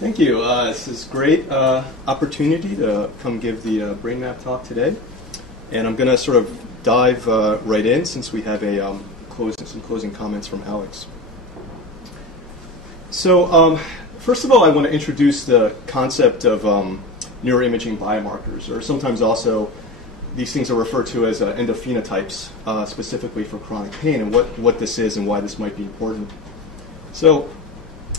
Thank you. This is a great opportunity to come give the brain map talk today. And I'm going to sort of dive right in since we have some closing comments from Alex. So first of all, I want to introduce the concept of neuroimaging biomarkers, or sometimes also these things are referred to as endophenotypes, specifically for chronic pain, and what this is and why this might be important. So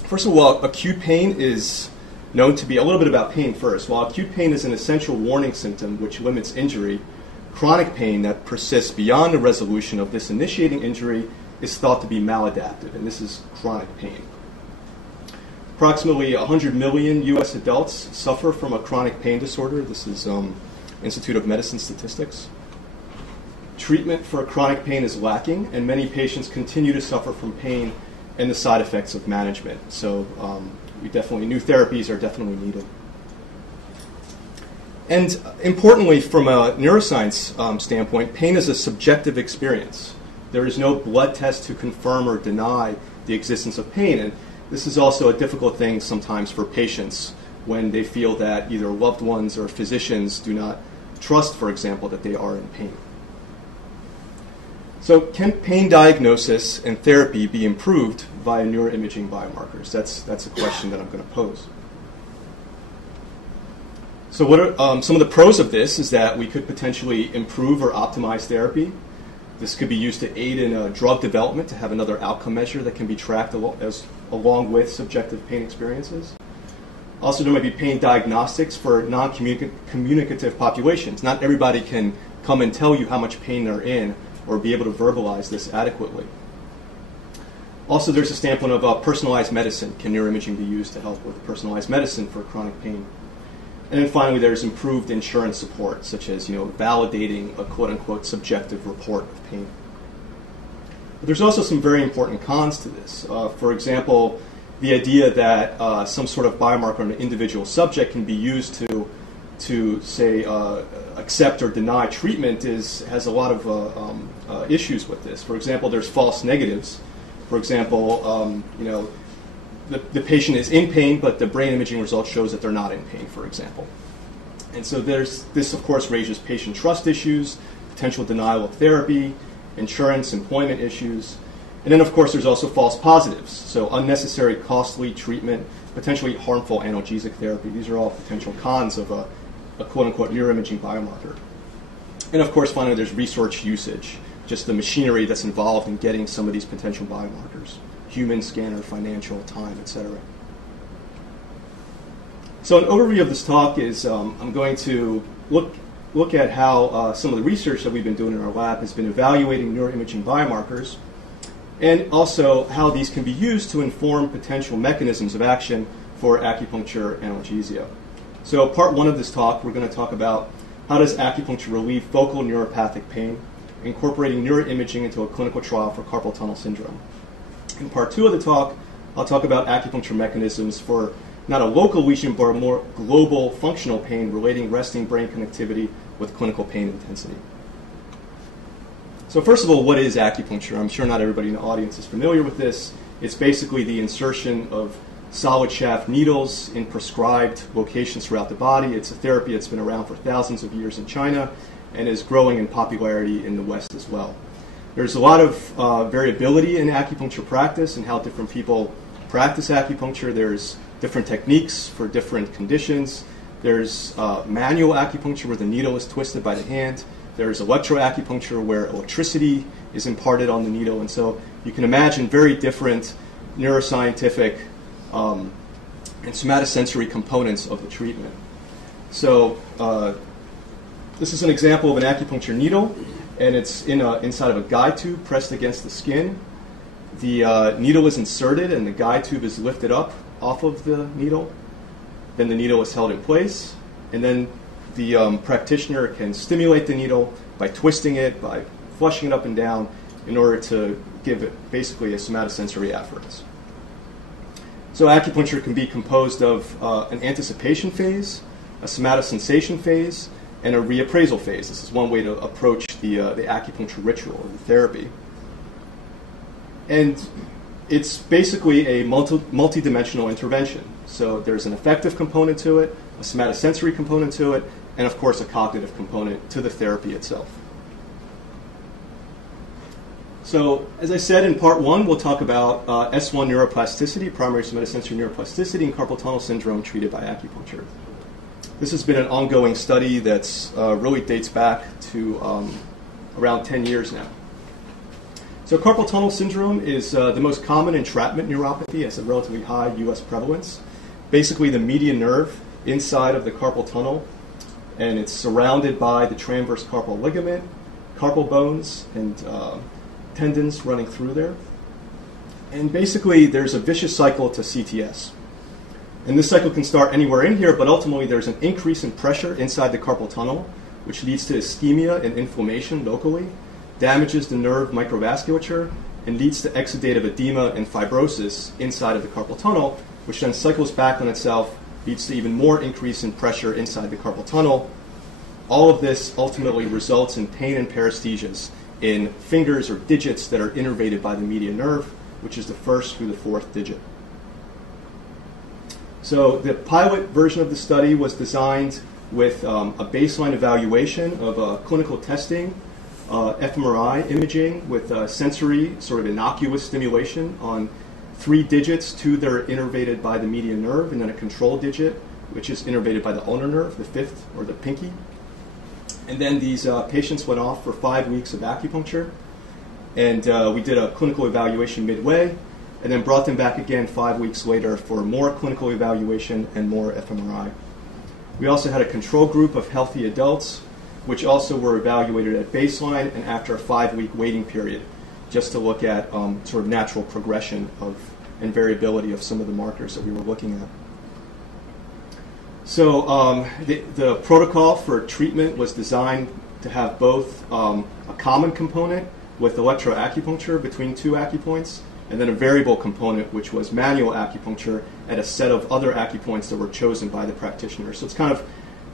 first of all, acute pain is known to be a little bit about pain first. While acute pain is an essential warning symptom which limits injury, chronic pain that persists beyond the resolution of this initiating injury is thought to be maladaptive, and this is chronic pain. Approximately 100 million U.S. adults suffer from a chronic pain disorder. This is Institute of Medicine statistics. Treatment for chronic pain is lacking, and many patients continue to suffer from pain and the side effects of management. So new therapies are definitely needed. And importantly, from a neuroscience standpoint, pain is a subjective experience. There is no blood test to confirm or deny the existence of pain. And this is also a difficult thing sometimes for patients when they feel that either loved ones or physicians do not trust, for example, that they are in pain. So can pain diagnosis and therapy be improved via neuroimaging biomarkers? That's a question that I'm going to pose. So what are some of the pros of this is that we could potentially improve or optimize therapy. This could be used to aid in drug development to have another outcome measure that can be tracked along with subjective pain experiences. Also, there might be pain diagnostics for non-communicative populations. Not everybody can come and tell you how much pain they're in or be able to verbalize this adequately. Also, there's a standpoint of personalized medicine. Can neuroimaging be used to help with personalized medicine for chronic pain? And then finally, there's improved insurance support, such as validating a quote-unquote subjective report of pain. But there's also some very important cons to this. For example, the idea that some sort of biomarker on an individual subject can be used to say, accept or deny treatment has a lot of issues with this. For example, there's false negatives. For example, the patient is in pain, but the brain imaging result shows that they're not in pain, for example. And so this, of course, raises patient trust issues, potential denial of therapy, insurance, employment issues. And then, of course, there's also false positives. So unnecessary, costly treatment, potentially harmful analgesic therapy. These are all potential cons of a quote-unquote neuroimaging biomarker. And, of course, finally, there's research usage, just the machinery that's involved in getting some of these potential biomarkers. Human, scanner, financial, time, etc. So an overview of this talk is I'm going to look at how some of the research that we've been doing in our lab has been evaluating neuroimaging biomarkers, and also how these can be used to inform potential mechanisms of action for acupuncture analgesia. So part one of this talk, we're going to talk about how does acupuncture relieve focal neuropathic pain, incorporating neuroimaging into a clinical trial for carpal tunnel syndrome. In part two of the talk, I'll talk about acupuncture mechanisms for not a local lesion, but a more global functional pain relating resting brain connectivity with clinical pain intensity. So first of all, what is acupuncture? I'm sure not everybody in the audience is familiar with this. It's basically the insertion of solid shaft needles in prescribed locations throughout the body. It's a therapy that's been around for thousands of years in China and is growing in popularity in the West as well. There's a lot of variability in acupuncture practice and how different people practice acupuncture. There's different techniques for different conditions. There's manual acupuncture where the needle is twisted by the hand. There's electroacupuncture where electricity is imparted on the needle. And so you can imagine very different neuroscientific and somatosensory components of the treatment. So this is an example of an acupuncture needle, and it's inside of a guide tube pressed against the skin. The needle is inserted and the guide tube is lifted up off of the needle. Then the needle is held in place, and then the practitioner can stimulate the needle by twisting it, by flushing it up and down in order to give it basically a somatosensory afference. So acupuncture can be composed of an anticipation phase, a somatosensation phase, and a reappraisal phase. This is one way to approach the acupuncture ritual or the therapy. And it's basically a multi-dimensional intervention. So there's an affective component to it, a somatosensory component to it, and of course a cognitive component to the therapy itself. So as I said in part one, we'll talk about S1 neuroplasticity, primary somatosensory neuroplasticity, and carpal tunnel syndrome treated by acupuncture. This has been an ongoing study that's really dates back to around 10 years now. So carpal tunnel syndrome is the most common entrapment neuropathy. It's a relatively high US prevalence. Basically the median nerve inside of the carpal tunnel, and it's surrounded by the transverse carpal ligament, carpal bones, and tendons running through there. And basically there's a vicious cycle to CTS. And this cycle can start anywhere in here, but ultimately there's an increase in pressure inside the carpal tunnel, which leads to ischemia and inflammation locally, damages the nerve microvasculature, and leads to exudative edema and fibrosis inside of the carpal tunnel, which then cycles back on itself, leads to even more increase in pressure inside the carpal tunnel. All of this ultimately results in pain and paresthesias in fingers or digits that are innervated by the median nerve, which is the first through the fourth digit. So the pilot version of the study was designed with a baseline evaluation of clinical testing, fMRI imaging with sensory sort of innocuous stimulation on 3 digits, 2 that are innervated by the median nerve, and then a control digit, which is innervated by the ulnar nerve, the 5th or the pinky. And then these patients went off for 5 weeks of acupuncture, and we did a clinical evaluation midway, and then brought them back again 5 weeks later for more clinical evaluation and more fMRI. We also had a control group of healthy adults, which also were evaluated at baseline and after a 5-week waiting period, just to look at sort of natural progression of and variability of some of the markers that we were looking at. So the protocol for treatment was designed to have both a common component with electroacupuncture between 2 acupoints, and then a variable component, which was manual acupuncture at a set of other acupoints that were chosen by the practitioner. So it's kind of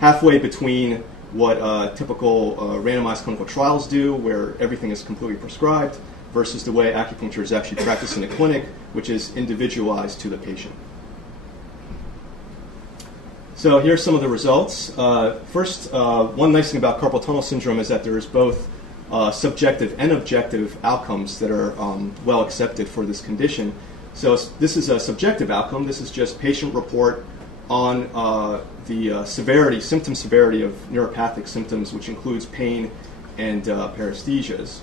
halfway between what typical randomized clinical trials do, where everything is completely prescribed, versus the way acupuncture is actually practiced in a clinic, which is individualized to the patient. So here's some of the results. First, one nice thing about carpal tunnel syndrome is that there is both subjective and objective outcomes that are well accepted for this condition. So this is a subjective outcome. This is just patient report on the symptom severity of neuropathic symptoms, which includes pain and paresthesias.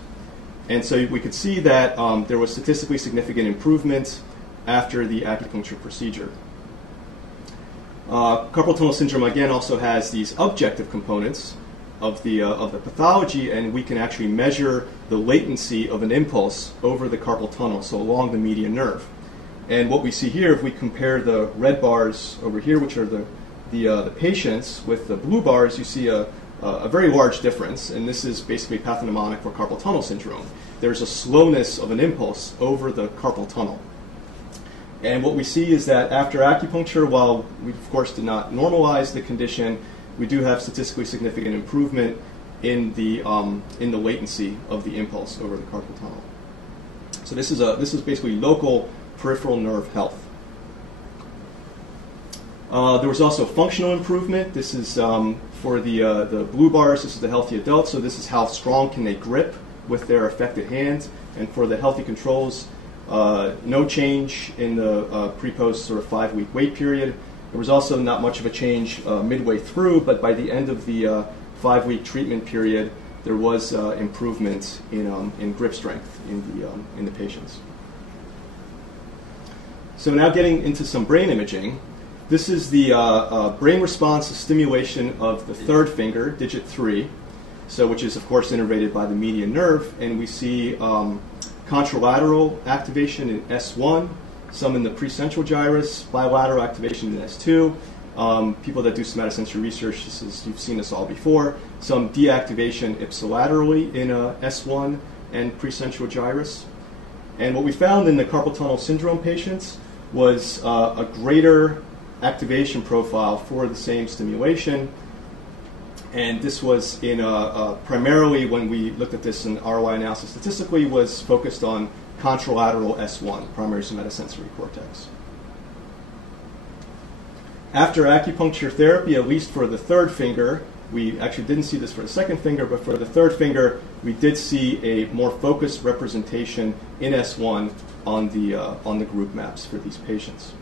And so we could see that there was statistically significant improvement after the acupuncture procedure. Carpal tunnel syndrome, again, also has these objective components of the pathology, and we can actually measure the latency of an impulse over the carpal tunnel, so along the median nerve. And what we see here, if we compare the red bars over here, which are the patients, with the blue bars, you see a very large difference, and this is basically pathognomonic for carpal tunnel syndrome. There's a slowness of an impulse over the carpal tunnel. And what we see is that after acupuncture, while we of course did not normalize the condition, we do have statistically significant improvement in the latency of the impulse over the carpal tunnel. So this is basically local peripheral nerve health. There was also functional improvement. This is for the blue bars. This is the healthy adults. So this is how strong can they grip with their affected hand. And for the healthy controls, no change in the pre-post sort of 5-week wait period. There was also not much of a change midway through, but by the end of the 5-week treatment period, there was improvement in grip strength in the patients. So now getting into some brain imaging. This is the brain response to stimulation of the 3rd finger, digit 3, so which is of course innervated by the median nerve, and we see contralateral activation in S1, some in the precentral gyrus, bilateral activation in S2. People that do somatosensory research, you've seen this all before. Some deactivation ipsilaterally in S1 and precentral gyrus. And what we found in the carpal tunnel syndrome patients was a greater activation profile for the same stimulation. And this was in primarily, when we looked at this in ROI analysis statistically, was focused on contralateral S1, primary somatosensory cortex. After acupuncture therapy, at least for the third finger, we actually didn't see this for the second finger, but for the third finger, we did see a more focused representation in S1 on the group maps for these patients.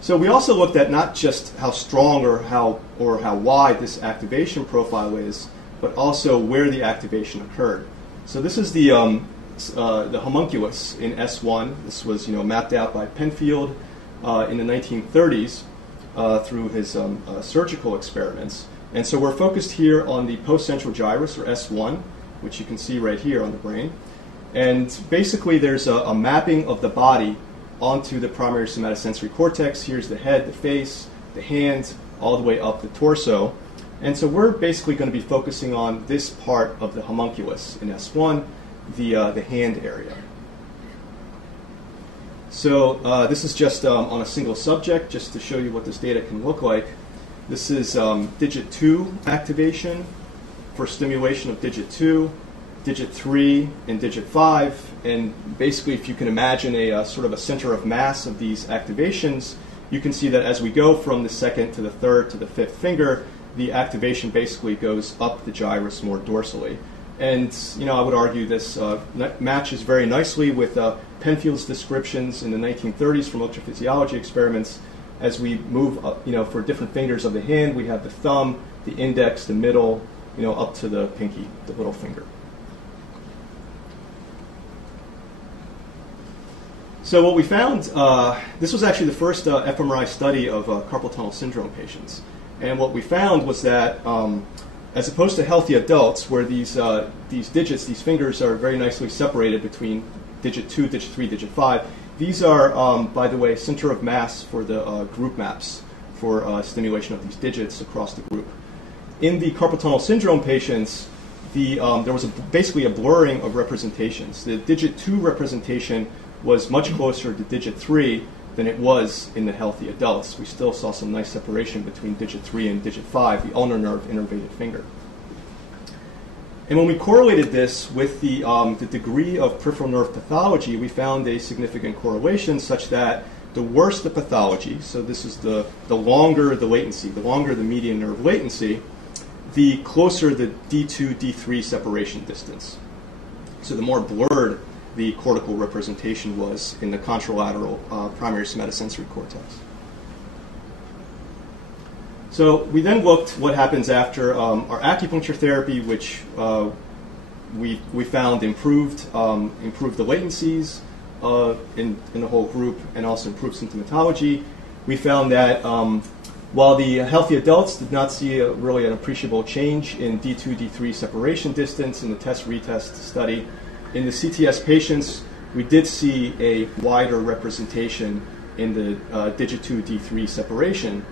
So we also looked at not just how strong or how wide this activation profile is, but also where the activation occurred. So this is the homunculus in S1. This was mapped out by Penfield in the 1930s through his surgical experiments. And so we're focused here on the post-central gyrus, or S1, which you can see right here on the brain. And basically there's a mapping of the body onto the primary somatosensory cortex. Here's the head, the face, the hands, all the way up the torso. And so we're basically going to be focusing on this part of the homunculus in S1, the hand area. So this is just on a single subject, just to show you what this data can look like. This is digit 2 activation for stimulation of digit 2, digit 3, and digit 5. And basically, if you can imagine a sort of a center of mass of these activations, you can see that as we go from the second to the third to the fifth finger, the activation basically goes up the gyrus more dorsally. And I would argue this matches very nicely with Penfield's descriptions in the 1930s from electrophysiology experiments. As we move up, for different fingers of the hand, we have the thumb, the index, the middle, up to the pinky, the little finger. So what we found, this was actually the first fMRI study of carpal tunnel syndrome patients. And what we found was that as opposed to healthy adults, where these digits, these fingers are very nicely separated between digit 2, digit 3, digit 5, these are, by the way, center of mass for the group maps for stimulation of these digits across the group. In the carpal tunnel syndrome patients, there was basically a blurring of representations. The digit 2 representation was much closer to digit 3 than it was in the healthy adults. We still saw some nice separation between digit 3 and digit 5, the ulnar nerve innervated finger. And when we correlated this with the degree of peripheral nerve pathology, we found a significant correlation such that the worse the pathology, so this is the longer the latency, the longer the median nerve latency, the closer the D2, D3 separation distance. So the more blurred the cortical representation was in the contralateral primary somatosensory cortex. So we then looked what happens after our acupuncture therapy, which we found improved the latencies in the whole group and also improved symptomatology. We found that while the healthy adults did not see really an appreciable change in D2, D3 separation distance in the test-retest study, in the CTS patients, we did see a wider representation in the digit 2, D3 separation.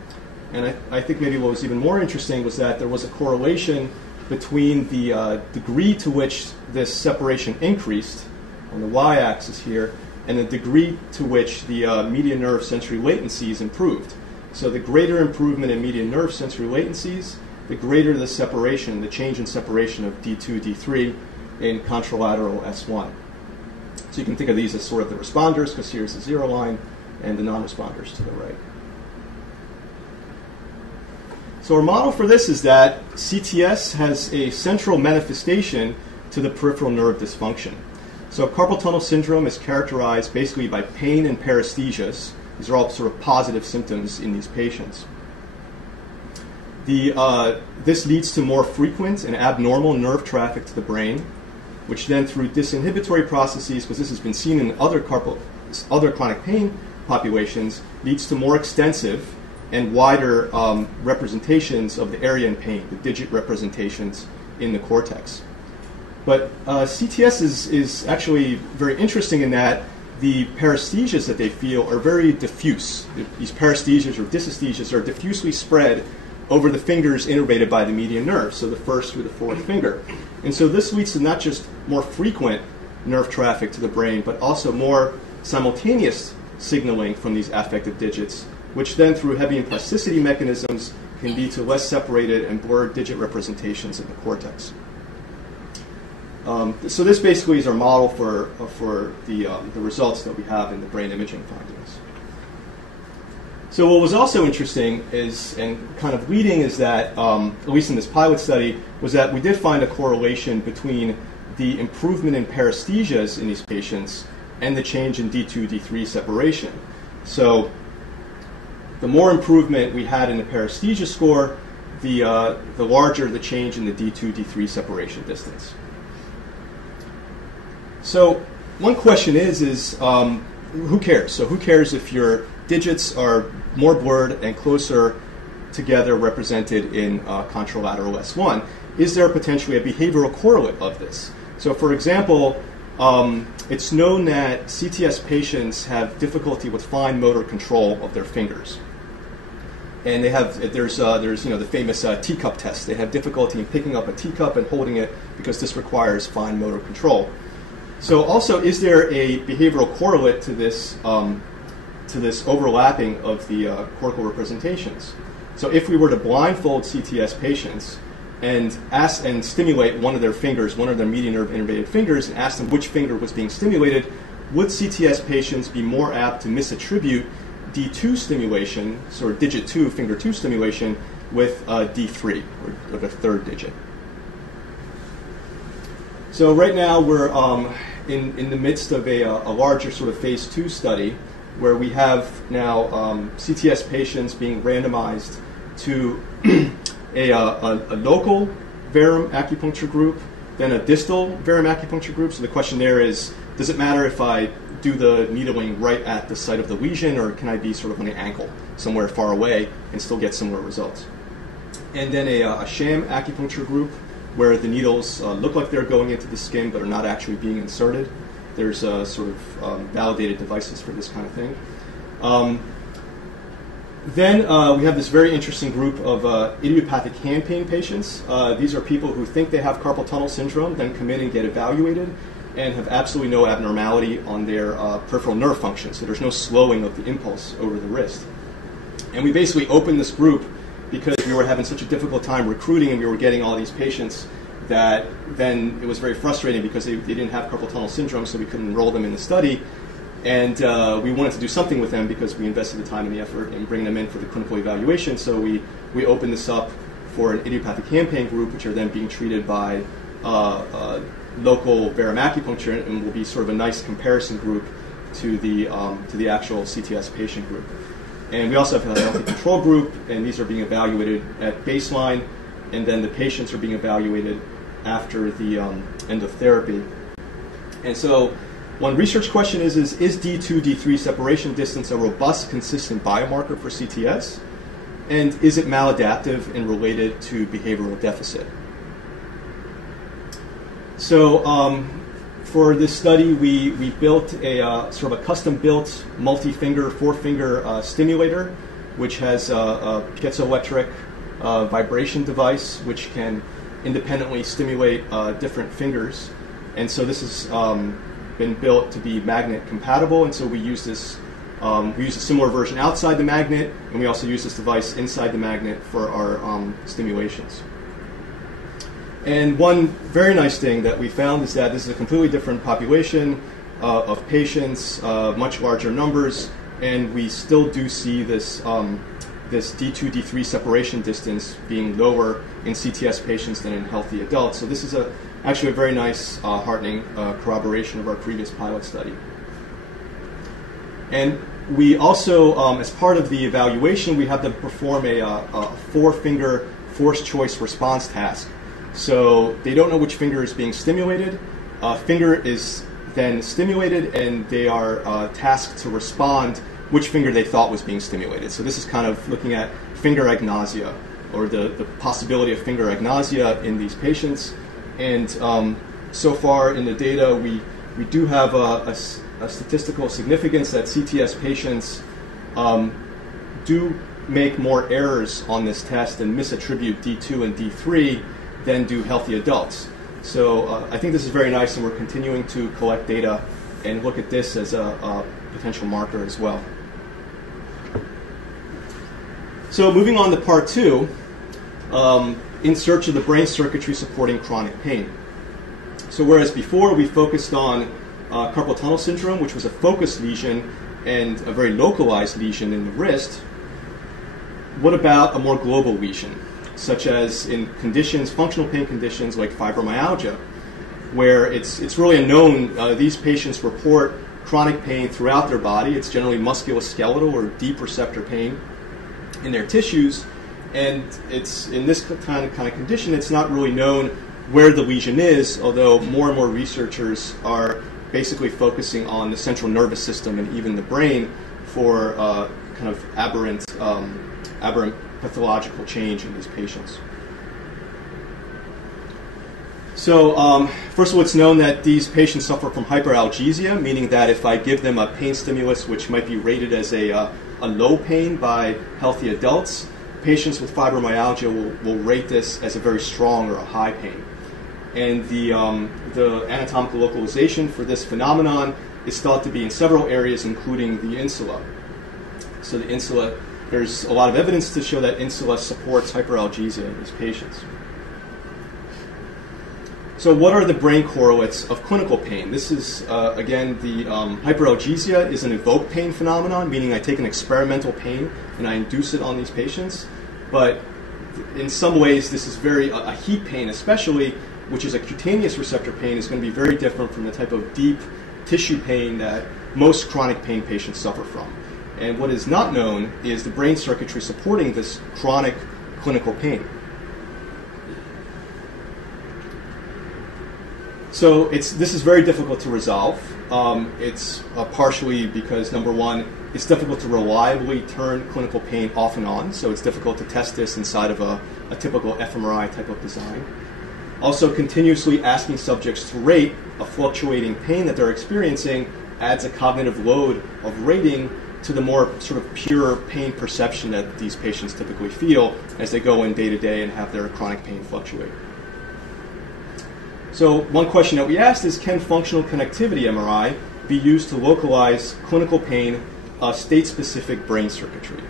And I think maybe what was even more interesting was that there was a correlation between the degree to which this separation increased on the y-axis here and the degree to which the median nerve sensory latencies improved. So the greater improvement in median nerve sensory latencies, the greater the separation, the change in separation of D2, D3 in contralateral S1. So you can think of these as sort of the responders, because here's the zero line, and the non-responders to the right. So our model for this is that CTS has a central manifestation to the peripheral nerve dysfunction. So carpal tunnel syndrome is characterized basically by pain and paresthesias. These are all sort of positive symptoms in these patients. This leads to more frequent and abnormal nerve traffic to the brain, which then through disinhibitory processes, because this has been seen in other chronic pain populations, leads to more extensive and wider representations of the area in pain, the digit representations in the cortex. But CTS is actually very interesting in that the paresthesias that they feel are very diffuse. These paresthesias or dysesthesias are diffusely spread over the fingers innervated by the median nerve, so the first through the fourth finger. And so this leads to not just more frequent nerve traffic to the brain, but also more simultaneous signaling from these affected digits, which then through Hebbian plasticity mechanisms can lead to less separated and blurred digit representations in the cortex. So this basically is our model for the results that we have in the brain imaging findings. So what was also interesting is, and kind of leading, is that, at least in this pilot study, was that we did find a correlation between the improvement in paresthesias in these patients and the change in D2, D3 separation. So the more improvement we had in the paresthesia score, the larger the change in the D2, D3 separation distance. So one question is who cares? So who cares if your digits are more blurred and closer together represented in contralateral S1? Is there potentially a behavioral correlate of this? So for example, it's known that CTS patients have difficulty with fine motor control of their fingers. And they have, there's the famous teacup test. They have difficulty in picking up a teacup and holding it because this requires fine motor control. So also, is there a behavioral correlate to this overlapping of the cortical representations? So if we were to blindfold CTS patients and stimulate one of their fingers, one of their median nerve innervated fingers, and ask them which finger was being stimulated, would CTS patients be more apt to misattribute D2 stimulation, so digit 2, finger 2 stimulation, with D3, or the third digit? So right now we're in the midst of a larger sort of phase 2 study where we have now CTS patients being randomized to a local Verum acupuncture group, then a distal Verum acupuncture group. So the question there is, does it matter if I do the needling right at the site of the lesion, or can I be sort of on the ankle, somewhere far away, and still get similar results? And then a sham acupuncture group, where the needles look like they're going into the skin but are not actually being inserted. There's sort of validated devices for this kind of thing. Then we have this very interesting group of idiopathic hand pain patients. These are people who think they have carpal tunnel syndrome, then come in and get evaluated, and have absolutely no abnormality on their peripheral nerve function. So there's no slowing of the impulse over the wrist. And we basically opened this group because we were having such a difficult time recruiting, and we were getting all these patients that then it was very frustrating because they didn't have carpal tunnel syndrome, so we couldn't enroll them in the study. And we wanted to do something with them because we invested the time and the effort in bringing them in for the clinical evaluation. So we opened this up for an idiopathic hand pain group, which are then being treated by local Verum acupuncture, and will be sort of a nice comparison group to the actual CTS patient group. And we also have a healthy control group, and these are being evaluated at baseline, and then the patients are being evaluated after the end of therapy. And so one research question is D2, D3 separation distance a robust, consistent biomarker for CTS? And is it maladaptive and related to behavioral deficit? So for this study, we built a sort of a custom-built multi-finger, four-finger stimulator, which has a piezoelectric vibration device, which can independently stimulate different fingers. And so this has been built to be magnet compatible, and so we use this. We use a similar version outside the magnet, and we also use this device inside the magnet for our stimulations. And one very nice thing that we found is that this is a completely different population of patients, much larger numbers, and we still do see this this D2, D3 separation distance being lower in CTS patients than in healthy adults. So this is actually a very nice, heartening corroboration of our previous pilot study. And we also, as part of the evaluation, we have them perform a four-finger forced choice response task. So they don't know which finger is being stimulated. Finger is then stimulated, and they are tasked to respond which finger they thought was being stimulated. So this is kind of looking at finger agnosia, or the possibility of finger agnosia in these patients. And so far in the data, we do have a statistical significance that CTS patients do make more errors on this test and misattribute D2 and D3 than do healthy adults. So I think this is very nice, and we're continuing to collect data and look at this as a potential marker as well. So moving on to part 2, in search of the brain circuitry supporting chronic pain. So whereas before we focused on carpal tunnel syndrome, which was a focused lesion and a very localized lesion in the wrist, what about a more global lesion, such as in conditions, functional pain conditions like fibromyalgia, where it's really unknown. These patients report chronic pain throughout their body. It's generally musculoskeletal or deep receptor pain in their tissues, and it's in this kind of condition, it's not really known where the lesion is, although more and more researchers are basically focusing on the central nervous system and even the brain for kind of aberrant pathological change in these patients. So first of all, it's known that these patients suffer from hyperalgesia, meaning that if I give them a pain stimulus which might be rated as a low pain by healthy adults, patients with fibromyalgia will rate this as a very strong or a high pain. And the anatomical localization for this phenomenon is thought to be in several areas, including the insula. So the insula, there's a lot of evidence to show that insula supports hyperalgesia in these patients. So what are the brain correlates of clinical pain? This is, again, the hyperalgesia is an evoked pain phenomenon, meaning I take an experimental pain and I induce it on these patients. But in some ways, this is a heat pain especially, which is a cutaneous receptor pain, is going to be very different from the type of deep tissue pain that most chronic pain patients suffer from. And what is not known is the brain circuitry supporting this chronic clinical pain. So this is very difficult to resolve. It's partially because, number one, it's difficult to reliably turn clinical pain off and on, so it's difficult to test this inside of a typical fMRI type of design. Also, continuously asking subjects to rate a fluctuating pain that they're experiencing adds a cognitive load of rating to the more sort of pure pain perception that these patients typically feel as they go in day to day and have their chronic pain fluctuate. So one question that we asked is, can functional connectivity MRI be used to localize clinical pain state-specific brain circuitry?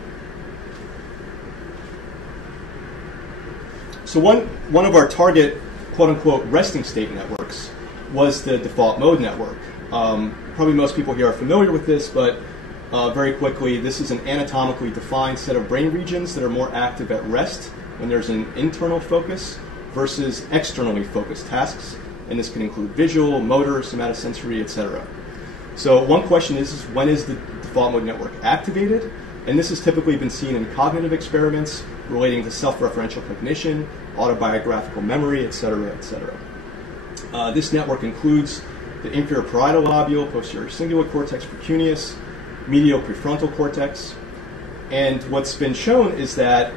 So one of our target quote-unquote resting state networks was the default mode network. Probably most people here are familiar with this, but very quickly, this is an anatomically defined set of brain regions that are more active at rest when there's an internal focus versus externally focused tasks, and this can include visual, motor, somatosensory, etc. So one question is when is the default mode network activated? And this has typically been seen in cognitive experiments relating to self-referential cognition, autobiographical memory, etc., etc. This network includes the inferior parietal lobule, posterior cingulate cortex precuneus, medial prefrontal cortex. And what's been shown is that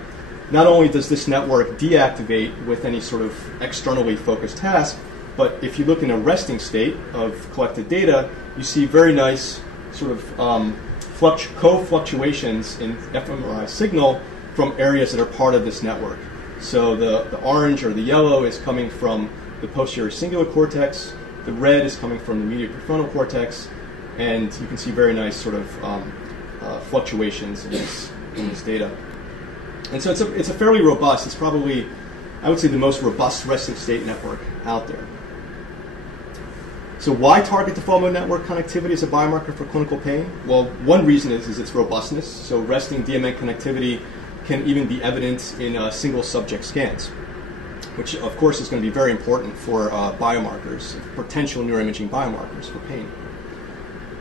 not only does this network deactivate with any sort of externally focused task, but if you look in a resting state of collected data, you see very nice sort of co-fluctuations in fMRI signal from areas that are part of this network. So the orange or the yellow is coming from the posterior cingulate cortex, the red is coming from the medial prefrontal cortex, and you can see very nice sort of fluctuations in this data. And so it's a fairly robust, it's probably, I would say, the most robust resting state network out there. So why target default mode network connectivity as a biomarker for clinical pain? Well, one reason is its robustness. So resting DMN connectivity can even be evident in single subject scans, which of course is going to be very important for biomarkers, potential neuroimaging biomarkers for pain.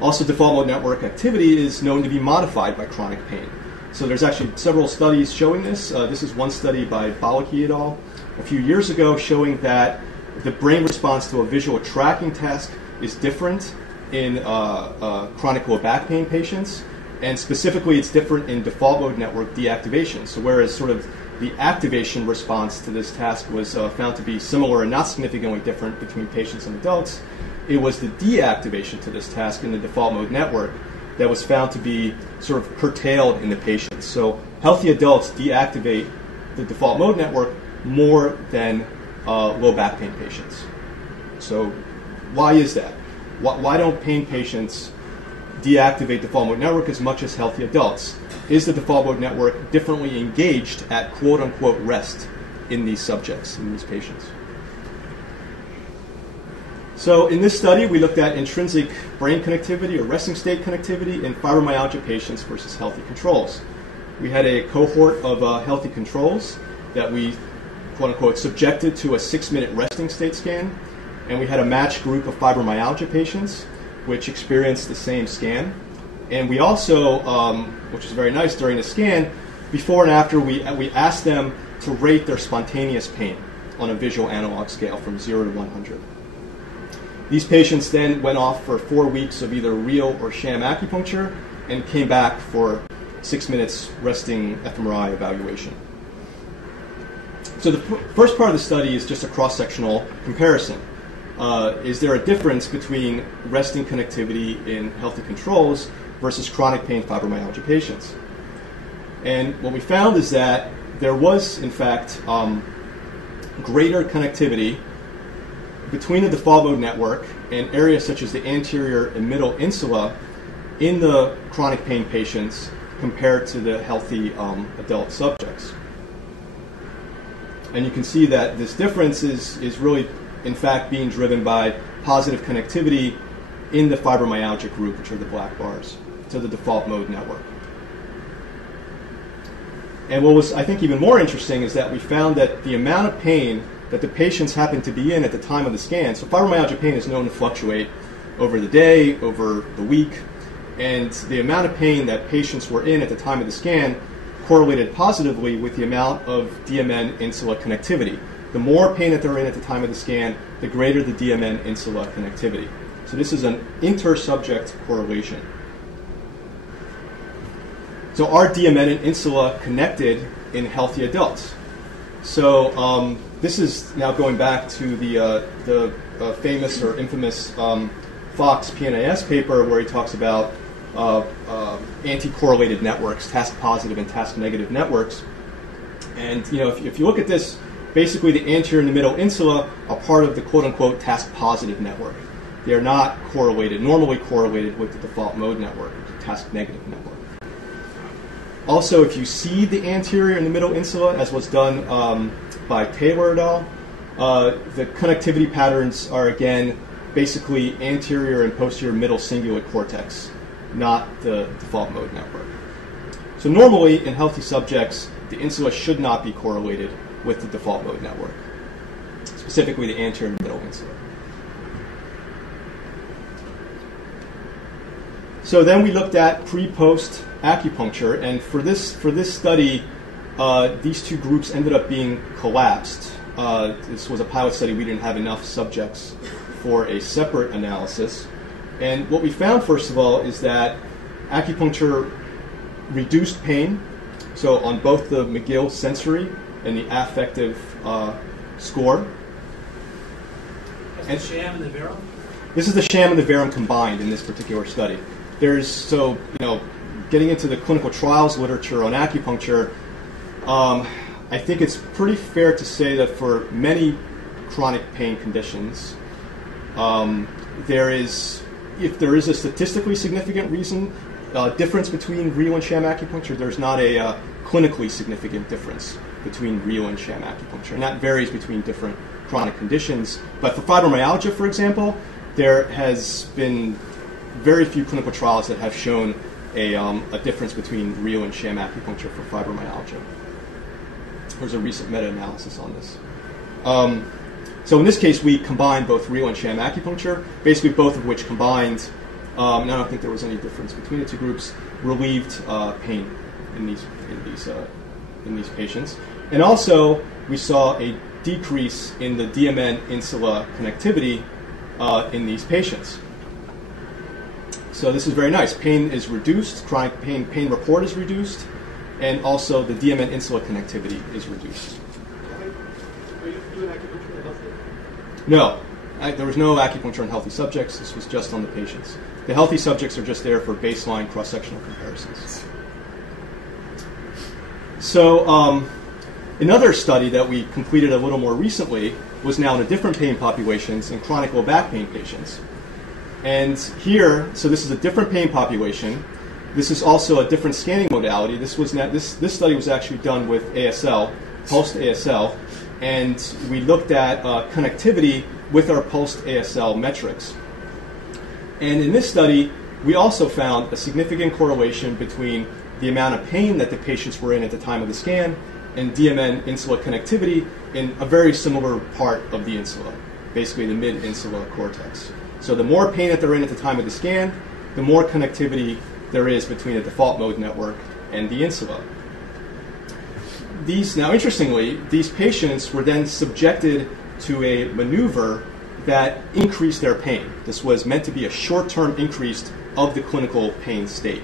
Also, default mode network activity is known to be modified by chronic pain. So there's actually several studies showing this. This is one study by Vitaly et al. A few years ago showing that the brain response to a visual tracking task is different in chronic low back pain patients, and specifically it's different in default mode network deactivation. So whereas sort of the activation response to this task was found to be similar and not significantly different between patients and adults, it was the deactivation to this task in the default mode network that was found to be sort of curtailed in the patients. So healthy adults deactivate the default mode network more than low back pain patients. So why is that? Why don't pain patients deactivate default mode network as much as healthy adults? Is the default mode network differently engaged at quote-unquote rest in these subjects, in these patients? So in this study, we looked at intrinsic brain connectivity or resting state connectivity in fibromyalgia patients versus healthy controls. We had a cohort of healthy controls that we, quote unquote, subjected to a 6-minute resting state scan, and we had a matched group of fibromyalgia patients which experienced the same scan. And we also, which is very nice, during the scan, before and after, we asked them to rate their spontaneous pain on a visual analog scale from 0 to 100. These patients then went off for 4 weeks of either real or sham acupuncture and came back for 6 minutes resting fMRI evaluation. So the first part of the study is just a cross-sectional comparison. Is there a difference between resting connectivity in healthy controls versus chronic pain fibromyalgia patients? And what we found is that there was, in fact, greater connectivity between the default mode network and areas such as the anterior and middle insula in the chronic pain patients compared to the healthy adult subjects. And you can see that this difference is really, in fact, being driven by positive connectivity in the fibromyalgia group, which are the black bars, to the default mode network. And what was, I think, even more interesting is that we found that the amount of pain that the patients happened to be in at the time of the scan, so fibromyalgia pain is known to fluctuate over the day, over the week, and the amount of pain that patients were in at the time of the scan correlated positively with the amount of DMN-insula connectivity. The more pain that they're in at the time of the scan, the greater the DMN-insula connectivity. So this is an inter-subject correlation. So are DMN and insula connected in healthy adults? So this is now going back to the famous or infamous Fox PNAS paper where he talks about anti-correlated networks, task-positive and task-negative networks. And if you look at this, basically the anterior and the middle insula are part of the quote-unquote task-positive network. They are not correlated, normally correlated with the default mode network, the task-negative network. Also, if you see the anterior and the middle insula, as was done by Taylor et al., the connectivity patterns are, again, basically anterior and posterior middle cingulate cortex, not the default mode network. So normally, in healthy subjects, the insula should not be correlated with the default mode network, specifically the anterior and middle insula. So then we looked at pre-post acupuncture, and for this study, these two groups ended up being collapsed. This was a pilot study. We didn't have enough subjects for a separate analysis. And what we found, first of all, is that acupuncture reduced pain, so on both the McGill sensory and the affective score. That's the sham and the verum? This is the sham and the verum combined in this particular study. Getting into the clinical trials literature on acupuncture, I think it's pretty fair to say that for many chronic pain conditions, if there is a statistically significant difference between real and sham acupuncture, there's not a clinically significant difference between real and sham acupuncture, and that varies between different chronic conditions. But for fibromyalgia, for example, there has been very few clinical trials that have shown a difference between real and sham acupuncture for fibromyalgia. There's a recent meta-analysis on this. So in this case, we combined both real and sham acupuncture, basically both of which combined, and I don't think there was any difference between the two groups, relieved pain in these patients. And also, we saw a decrease in the DMN-insula connectivity in these patients. So this is very nice. Pain is reduced, chronic pain report is reduced, and also the DMN-insula connectivity is reduced. Are you doing acupuncture in healthy? No, there was no acupuncture on healthy subjects. This was just on the patients. The healthy subjects are just there for baseline cross-sectional comparisons. So another study that we completed a little more recently was now in a different pain populations, in chronic low back pain patients. And here, so this is a different pain population. This is also a different scanning modality. This study was actually done with ASL, Post-ASL, and we looked at connectivity with our post-ASL metrics. And in this study, we also found a significant correlation between the amount of pain that the patients were in at the time of the scan and DMN-insula connectivity in a very similar part of the insula, basically the mid-insula cortex. So the more pain that they're in at the time of the scan, the more connectivity there is between the default mode network and the insula. Now, interestingly, these patients were then subjected to a maneuver that increased their pain. This was meant to be a short-term increase of the clinical pain state.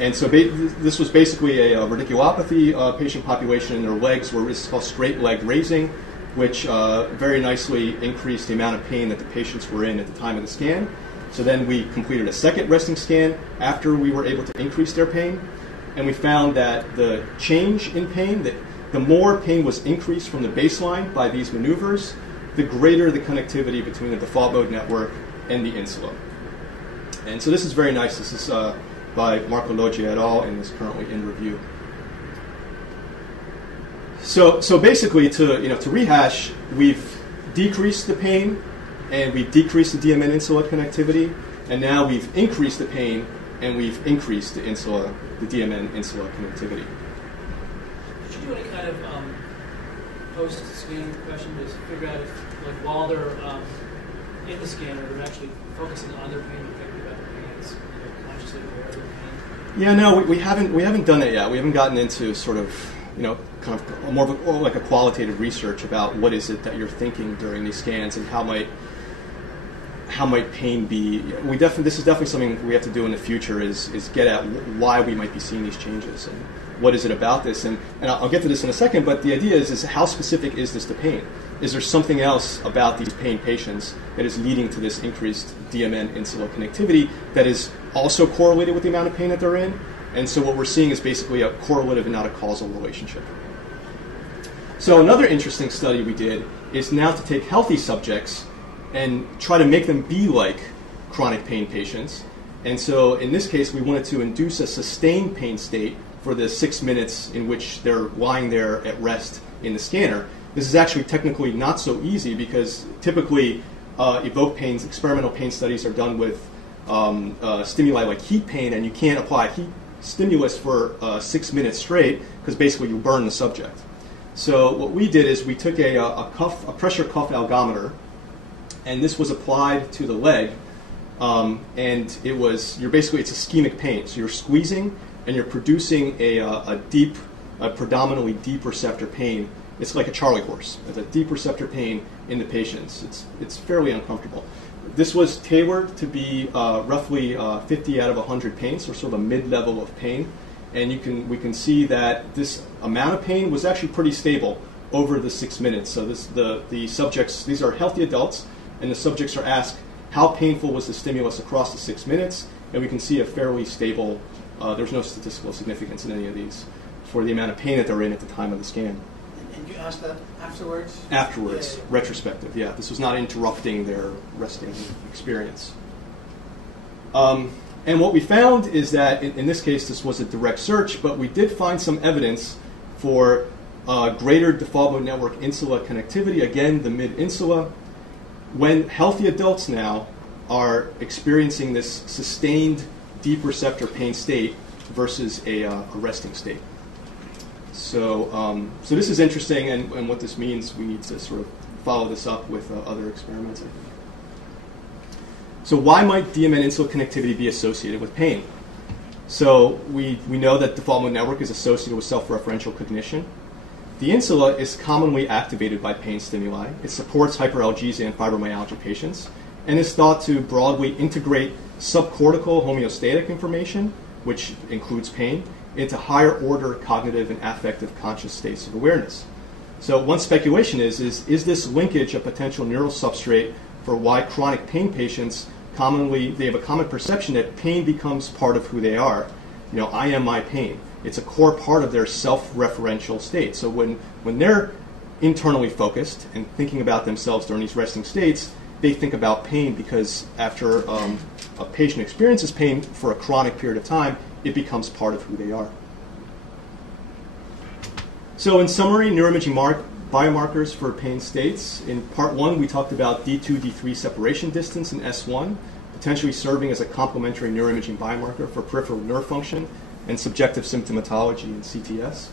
And so this was basically a radiculopathy patient population, and their legs were called straight leg raising, which very nicely increased the amount of pain that the patients were in at the time of the scan. So then we completed a second resting scan after we were able to increase their pain, and we found that the change in pain, that the more pain was increased from the baseline by these maneuvers, the greater the connectivity between the default mode network and the insula. And so this is very nice. This is by Markers et al. And is currently in review. So basically, to rehash, we've decreased the pain, and we've decreased the DMN-insula connectivity, and now we've increased the pain, and we've increased the DMN-insula connectivity. Did you do any kind of post-scan question to figure out if, like, while they're in the scanner, they're actually focusing on their pain, thinking about their pain, it's, consciously aware of their pain? Yeah, no, we haven't done it yet. We haven't gotten into sort of, kind of more of like a qualitative research about what is it that you're thinking during these scans and how might pain be. This is definitely something we have to do in the future is get at why we might be seeing these changes and what is it about this. And I'll get to this in a second, but the idea is how specific is this to pain? Is there something else about these pain patients that is leading to this increased DMN-insula connectivity that is also correlated with the amount of pain that they're in? And so what we're seeing is basically a correlative and not a causal relationship. So another interesting study we did is now to take healthy subjects and try to make them be like chronic pain patients. And so in this case, we wanted to induce a sustained pain state for the 6 minutes in which they're lying there at rest in the scanner. This is actually technically not so easy because typically experimental pain studies are done with stimuli like heat pain, and you can't apply heat stimulus for 6 minutes straight because basically you burn the subject. So what we did is we took a pressure cuff algometer, and this was applied to the leg, and it's ischemic pain. So you're squeezing and you're producing a predominantly deep receptor pain. It's like a Charlie horse. It's a deep receptor pain in the patients. It's fairly uncomfortable. This was tailored to be roughly 50 out of 100 pain, so sort of a mid-level of pain. And we can see that this amount of pain was actually pretty stable over the 6 minutes. So the subjects, these are healthy adults, and the subjects are asked how painful was the stimulus across the 6 minutes, and we can see a fairly stable, there's no statistical significance in any of these for the amount of pain that they're in at the time of the scan. And you asked that afterwards? Afterwards, yeah. Retrospective, yeah. This was not interrupting their resting experience. And what we found is that, in this case, this was a direct search, but we did find some evidence for greater default mode network insula connectivity, again, the mid-insula, when healthy adults now are experiencing this sustained deep receptor pain state versus a resting state. So this is interesting, and what this means, we need to sort of follow this up with other experiments, I think. So why might DMN-insula connectivity be associated with pain? So we know that default mode network is associated with self-referential cognition. The insula is commonly activated by pain stimuli. It supports hyperalgesia and fibromyalgia patients, and is thought to broadly integrate subcortical homeostatic information, which includes pain, into higher order cognitive and affective conscious states of awareness. So one speculation is this linkage a potential neural substrate for why chronic pain patients they have a common perception that pain becomes part of who they are. I am my pain. It's a core part of their self-referential state. So when they're internally focused and thinking about themselves during these resting states, they think about pain because after a patient experiences pain for a chronic period of time, it becomes part of who they are. So in summary, neuroimaging biomarkers for pain states. In part 1, we talked about D2, D3 separation distance in S1, potentially serving as a complementary neuroimaging biomarker for peripheral nerve function and subjective symptomatology in CTS.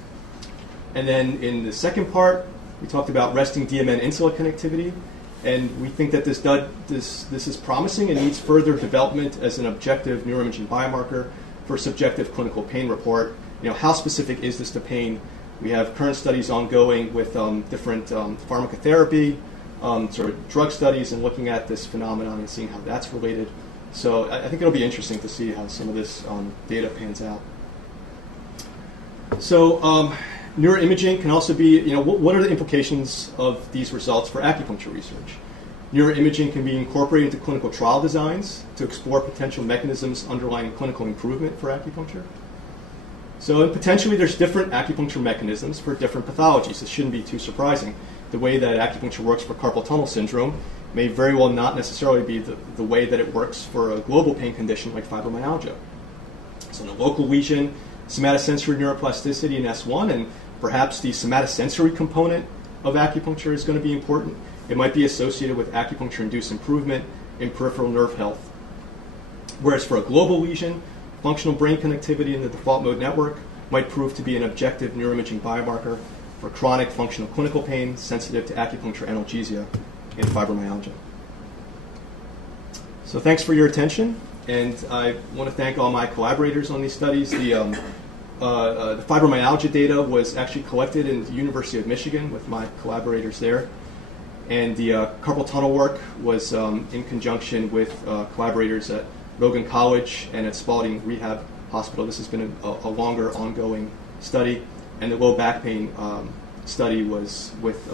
And then in the second part, we talked about resting DMN-insula connectivity, and we think that this is promising and needs further development as an objective neuroimaging biomarker for subjective clinical pain report. How specific is this to pain? We have current studies ongoing with different pharmacotherapy, sort of drug studies, and looking at this phenomenon and seeing how that's related. So I think it'll be interesting to see how some of this data pans out. So neuroimaging can also be, what are the implications of these results for acupuncture research? Neuroimaging can be incorporated into clinical trial designs to explore potential mechanisms underlying clinical improvement for acupuncture. So potentially there's different acupuncture mechanisms for different pathologies. This shouldn't be too surprising. The way that acupuncture works for carpal tunnel syndrome may very well not necessarily be the way that it works for a global pain condition like fibromyalgia. So in a local lesion, somatosensory neuroplasticity in S1, and perhaps the somatosensory component of acupuncture is going to be important. It might be associated with acupuncture-induced improvement in peripheral nerve health. Whereas for a global lesion, functional brain connectivity in the default mode network might prove to be an objective neuroimaging biomarker for chronic functional clinical pain sensitive to acupuncture analgesia in fibromyalgia. So thanks for your attention, and I want to thank all my collaborators on these studies. The fibromyalgia data was actually collected in the University of Michigan with my collaborators there, and the carpal tunnel work was in conjunction with collaborators at Logan College and at Spalding Rehab Hospital. This has been a longer ongoing study, and the low back pain study was with